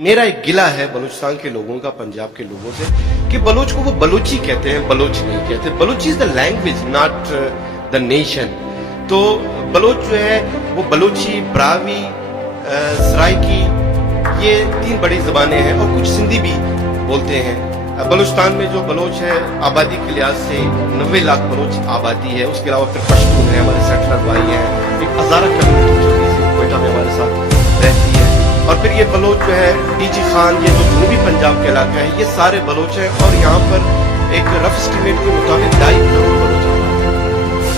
मेरा एक गिला है बलूचिस्तान के लोगों का, पंजाब के लोगों से, कि बलूच को वो बलूची कहते हैं, बलूच नहीं कहते। Balochi is the language, not the nation. तो बलूच जो है वो बलूची, ब्रावी, सराइकी, ये 3 बड़ी ज़बानें हैं और कुछ सिंधी भी बोलते हैं। बलूचिस्तान में जो बलोच है आबादी के लिहाज से 90 लाख बलोच आबादी है। उसके अलावा फिर पश्तून है, हमारे सेटलर भाई हैं, एक हज़ारा कम्युनिटी जो कि कोयटा में हमारे साथ रहती है। और फिर ये बलोच जो है डीजी खान, ये जो जनूबी पंजाब का इलाका है, ये सारे बलोच हैं। और यहाँ पर एक रफ एस्टिमेट के मुताबिक 2.5 करोड़ बलोच हैं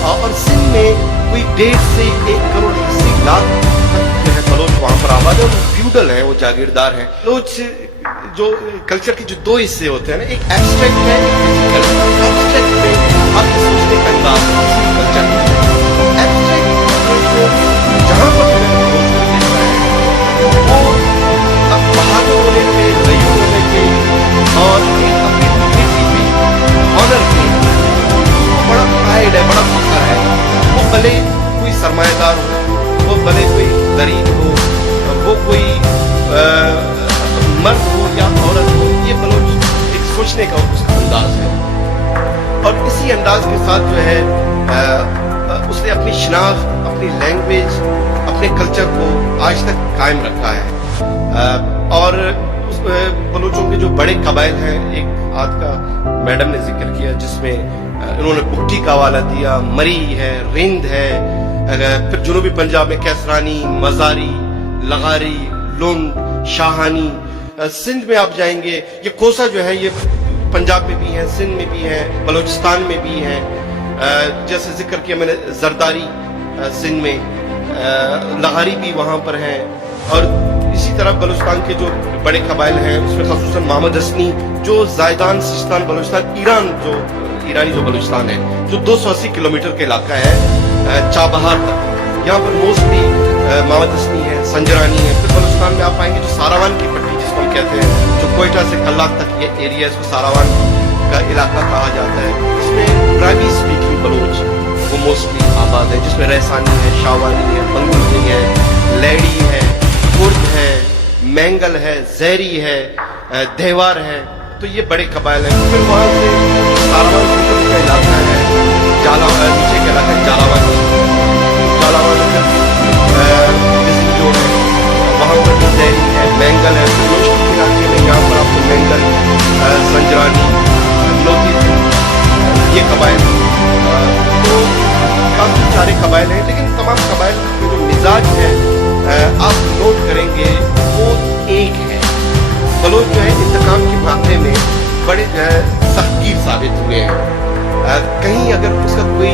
और सिंध में कोई 1.5 से 1 करोड़ 80 लाख तक जो है बलोच वहाँ पर आबाद है। और फ्यूडल है, वो जागीरदार हैं। बलोच जो कल्चर के जो 2 हिस्से होते हैं ना, एक एब्स्ट्रैक्ट है, एक फिजिकल। एब्स्ट्रैक्ट में आपके सोचने का अंदाज, कल्चर। एब्स्ट्रैक्ट जहाँ पर वो बहादुर होने पे, रईस होने पे और एक अपनी डिग्निटी पे, ऑनर पे उसको बड़ा प्राइड है, बड़ा फख्र है। वो भले कोई सरमाएदार हो, वो भले कोई गरीब हो, वो कोई मर्द हो या औरत हो, ये बलोच एक सोचने का उसका अंदाज है। और इसी अंदाज के साथ जो है उसने अपनी शनाख्त, अपनी लैंग्वेज, अपने कल्चर को आज तक कायम रखा है। और उस बलोचों के जो बड़े कबाइल हैं, एक आज का मैडम ने जिक्र किया जिसमें इन्होंने बुट्टी का हवाला दिया, मरी है, रिंद है, फिर जनूबी पंजाब में कैसरानी, मजारी, लगारी, लुंड, शाहानी। सिंध में आप जाएंगे, ये कोसा जो है ये पंजाब में भी है, सिंध में भी है, बलूचिस्तान में भी है। जैसे जिक्र किया मैंने जरदारी सिंध में, लगारी भी वहाँ पर है। और इसी तरह बलूचिस्तान के जो बड़े कबाइल हैं उसमें ख़ासूसन मोहम्मद हसनी, जो जायदान सिस्तान बलूचिस्तान, ईरान जो ईरानी जो बलूचिस्तान है, जो 280 किलोमीटर का इलाका है चाबहार तक, यहाँ पर मोस्टली मोहम्मद हसनी है, संजरानी है। फिर बलूचिस्तान में आप पाएंगे जो सारावान की पट्टी जिसको हम कहते हैं, जो कोयटा से कल्लाक तक ये एरिया, इसको सारावान का इलाका कहा जाता है। इसमें ब्रावी स्पीकिंग बलोच वो मोस्टली आबाद है, जिसमें रहसानी है, शावानी है, बंगुली है, लेडी है, कुर्द है, मैंगल है, जहरी है, देवार है। तो ये बड़े कबाइल हैं। फिर वहाँ से सारावान का इलाका है, नीचे का इलाका है जालावान जो है, वहाँ पर जो जहरी है, मैंगल है। इलाके में यहाँ पर आपको मैंगल, संजरानी, लोधी, ये कबाइल। तो काफ़ी सारे कबाइल हैं, लेकिन तमाम कबाइल के जो मिजाज है आप नोट करेंगे वो एक है। बलोच जो है इंतकाम के मामले में बड़े जो है सख्तगीर साबित हुए हैं। कहीं अगर उसका कोई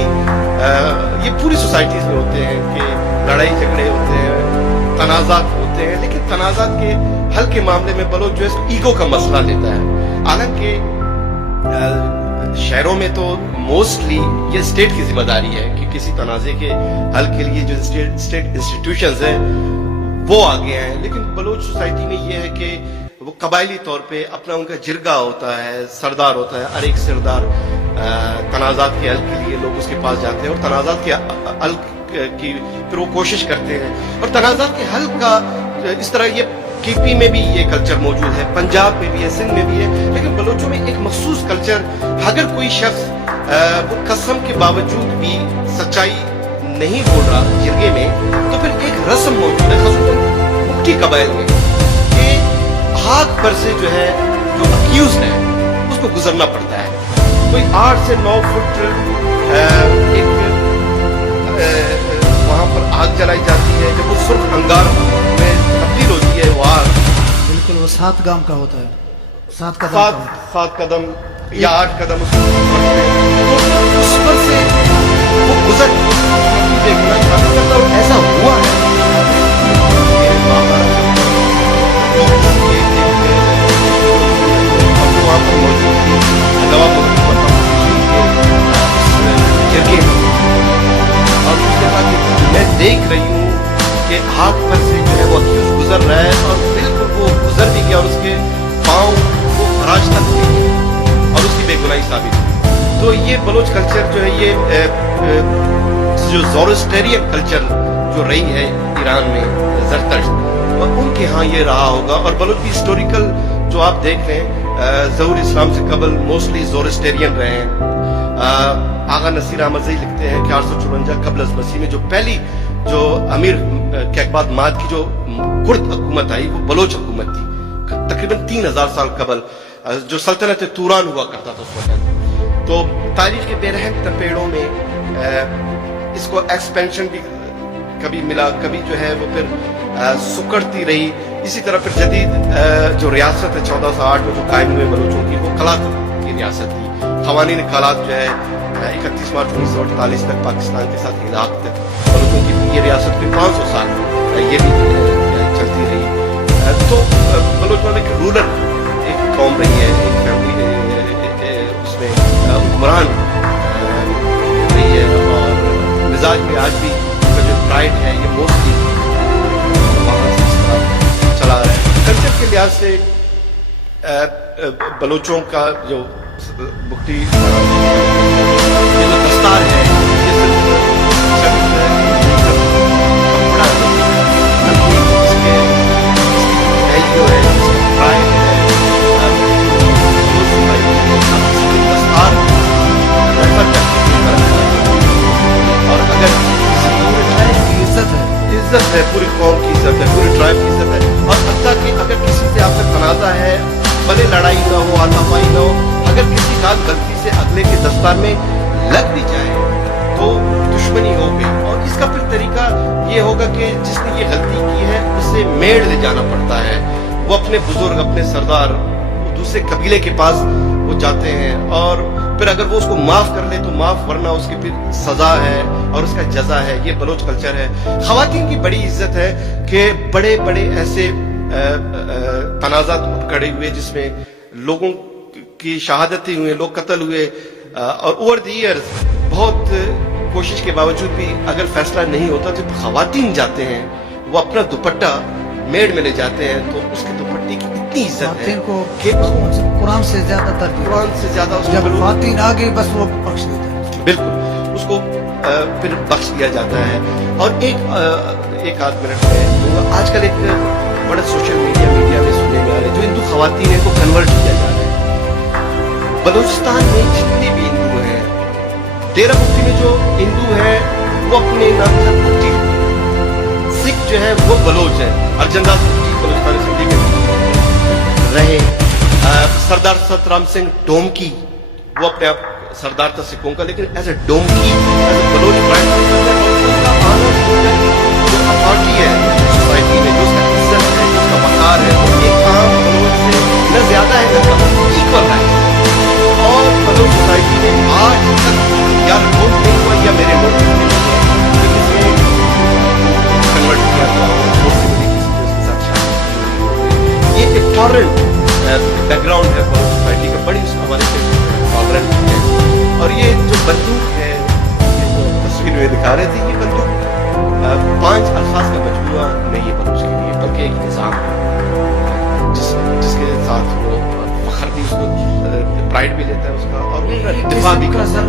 ये पूरी सोसाइटीज़ में होते हैं कि लड़ाई झगड़े होते हैं, तनाज़ात होते हैं, लेकिन तनाज़ात के हल के मामले में बलोच जो है ईगो का मसला लेता है। हालांकि शहरों में तो मोस्टली ये स्टेट की जिम्मेदारी है कि किसी तनाज़े के हल के लिए जो स्टेट इंस्टीट्यूशंस हैं वो आगे हैं। लेकिन बलोच सोसाइटी में ये है कि वो कबायली तौर पे अपना उनका जिरगा होता है, सरदार होता है। हर एक सरदार तनाज़ात के हल के लिए लोग उसके पास जाते हैं और तनाज़ात के हल की फिर वो कोशिश करते हैं। और तनाज़ात के हल का इस तरह ये केपी में भी ये कल्चर मौजूद है, पंजाब में भी है, सिंध में भी है। लेकिन बलोचों में एक मखसूस कल्चर, अगर कोई शख्स वो कसम के बावजूद भी सच्चाई नहीं बोल रहा जिरगे में, तो फिर एक रस्म मौजूद है खासतौर उनकी कबाइल में कि हाथ पर से जो है जो अक्यूज है उसको गुजरना पड़ता है। कोई 8 से 9 फुट एक वहाँ पर आग जलाई जाती है। जब वो सुर्ख अंगार में तब्दील होती है वो आग, बिल्कुल वो 7 गाम का होता है, 7 कदम या 8 कदम तो उस पर से वो गुजर देखना चाहता करता। और ऐसा हुआ है वहाँ पर मौजूद थी दवा जगह, और उसके बाद मैं देख रही हूँ कि हाथ पर से जो है वो अक्यूज गुजर रहा है और बिल्कुल वो गुजर भी गया और उसके पाँव वो फराज तक गए और उसकी बेगुनाही साबित हुई। तो ये बलोच कल्चर जो है ये जो ज़ोरोस्ट्रियन कल्चर जो रही है ईरान में, ज़रतश्त, उनके यहाँ ये रहा होगा। और बलूच भी हिस्टोरिकल जो आप देख रहे हैं, ज़हूर इस्लाम से कबल मोस्टली जोरिस्टेरियन रहे हैं। आगा नसीर अहमद ज़ई लिखते हैं कि 854 कबल अज़ मसीह में जो पहली जो अमीर कैकबाद माद की जो कुर्द हुकूमत आई वो बलोच हुकूमत थी, तकरीबन 3000 साल कबल, जो सल्तनत तुरान हुआ करता था उस वक्त। तो तारीख के बेरहम तपेड़ों में इसको एक्सपेंशन भी कभी मिला, कभी जो है वो फिर सुकड़ती रही। इसी तरह फिर जदीद जो रियासत है 1408 में जो कायम हुए बलोचों की, वो कलात की रियासत थी। खवानीन कलात जो है 31 मार्च 1948 तक पाकिस्तान के साथ हिलाक तक बलोचों की ये रियासत फिर 500 साल ये भी चलती रही। तो बलोच में एक रूरल एक कौम रही है, एक फैमिली उसमें हुक्मरान रही है, और मिजाज में आज भी जो प्राइड है ये मोस्टली वहाँ से इस तरह चला रहा है। कल्चर के लिहाज से बलोचों का जो बुकटी ये जो दस्तार है ये सिर्फ कपड़ा नहीं, इसकी वैल्यू है, इसकी प्राइड है, दस्तार रेफर करती है। और अगर इज्जत है, पूरी कौम की इज्जत है, पूरी ट्राइब की इज्जत है। और हत्ता कि अगर किसी से आपसे तनाजा है, भले लड़ाई ना हो, हाथापाई ना हो, अगर किसी का गलती से अगले के दस्तार में लग भी जाए तो दुश्मनी हो गई। और इसका फिर तरीका ये होगा कि जिसने ये गलती की है उसे मेड़ ले जाना पड़ता है। वो अपने बुजुर्ग, अपने सरदार, वो दूसरे कबीले के पास वो जाते हैं, और फिर अगर वो उसको माफ कर ले तो माफ, वरना उसकी फिर सजा है और उसका जजा है। ये बलोच कल्चर है। खवातीन की बड़ी इज्जत है कि बड़े बड़े ऐसे तनाज़ात खड़े हुए जिसमें लोगों की शहादतें हुई, लोग कत्ल हुए, और ओवर द ईयर्स बहुत कोशिश के बावजूद भी अगर फैसला नहीं होता तो खवातीन जाते हैं, वो अपना दुपट्टा मेड़ में ले जाते हैं, तो उसके दुपट्टे की इतनी इज्जत है कि कुरान से ज्यादा तरजीह, कुरान से ज्यादा जब खवातीन आ गई बस वो बख्श देते हैं, बिल्कुल उसको फिर बख्श दिया जाता है। और एक आध मिनट में दूंगा, आजकल एक बड़ा सोशल मीडिया में सुनने में आ रहे जो हिंदू खवातीन है को कन्वर्ट किया जा रहा है। बलूचिस्तान में जितने भी हिंदू हैं, डेरा मुफ्ती में जो हिंदू है वो अपने नाम से मुफ्ती, सिख जो है वो बलोच है, अर्जनदास मुफ्ती बलूचिस्तान सिंधी के रहे। सरदार सतराम सिंह डोमकी वो अपने आप सरदार था सिखों का, लेकिन as a Domki, as a Baloch authority है सोसाइटी में, जो उसका इज्जत है, जो उसका वकार है, वो एक आम बलोच से न ज्यादा है न कम, इक्वल है। और बलोच सोसाइटी में आज तक या रिपोर्ट नहीं हुआ या मेरे नोटिस में नहीं है कि किसी ने कन्वर्ट किया था उसके साथ शादी। ये एक टॉलरेंट बैकग्राउंड है बलोच सोसाइटी का, बड़ी हमारे टॉलरेंट है। और ये जो बंदूक है, ये जो तस्वीर में दिखा रहे थे, ये बंदूक 5 अल्फाज का मजमूआ नहीं है बलोच के लिए, बल्कि एक निज़ाम है जिसके साथ वो फख्र भी, उसको प्राइड भी लेता है उसका, और दिफा भी करता है।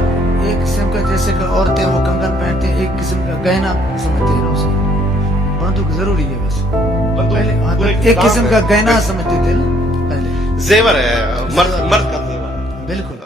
एक किस्म का, जैसे कि औरतें वो कंगन पहनते हैं, एक किस्म का गहना समझते हैं ना उसे, बंदूक जरूरी है बस, पहले एक किस्म का गहना समझते थे ना पहले, जेवर है, मर्द का जेवर, बिल्कुल।